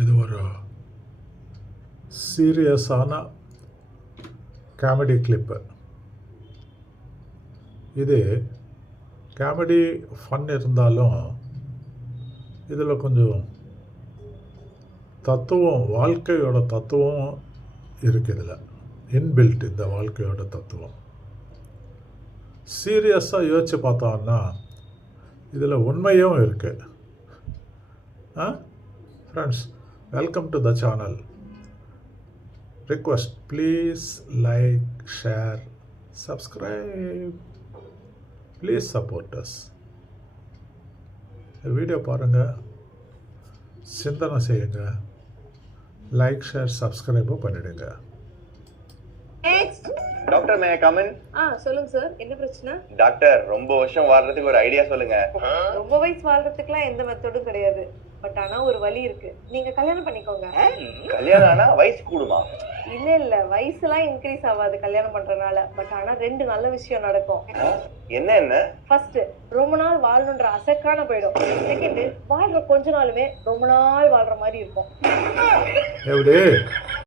இது ஒரு சீரியஸான காமெடி கிளிப்பு. இது காமெடி ஃபன் இருந்தாலும் இதில் கொஞ்சம் தத்துவம், வாழ்க்கையோட தத்துவம் இருக்குது. இதில் இன்பில்ட் இந்த வாழ்க்கையோட தத்துவம். சீரியஸாக யோசித்து பார்த்தோம்னா இதில் உண்மையும் இருக்குது. Friends, welcome to the channel. Request, please like, share, subscribe. Please support us. இந்த வீடியோ பாருங்கள், சிந்தனை செய்யுங்க, லைக் ஷேர் சப்ஸ்கிரைபும் பண்ணிடுங்க. Doctor, May I come in? சொல்லுங்க சார், என்ன பிரச்சனை? டாக்டர், ரொம்ப வருஷம் வாழ்றதுக்கு ஒரு ஐடியா சொல்லுங்க. ரொம்ப வயசு வாழ்றதுக்குலாம் எந்த மெத்தடும் கிடையாது. பட் ஆனா ஒரு வழி இருக்கு. நீங்க கல்யாணம் பண்ணிக்கோங்க. கல்யாணம் ஆனா வயசு கூடுமா? இல்ல, வயசுலாம் இன்க்ரீஸ் ஆகாது கல்யாணம் பண்றதுனால. பட் ஆனா 2 நல்ல விஷயம் நடக்கும். என்ன? ஃபர்ஸ்ட், ரொம்ப நாள் வாழணுன்ற அசக்கான போயிடும். செகண்ட், வாழ்ற கொஞ்ச நாளுமே ரொம்ப நாள் வாழ்ற மாதிரி இருக்கும். எப்படி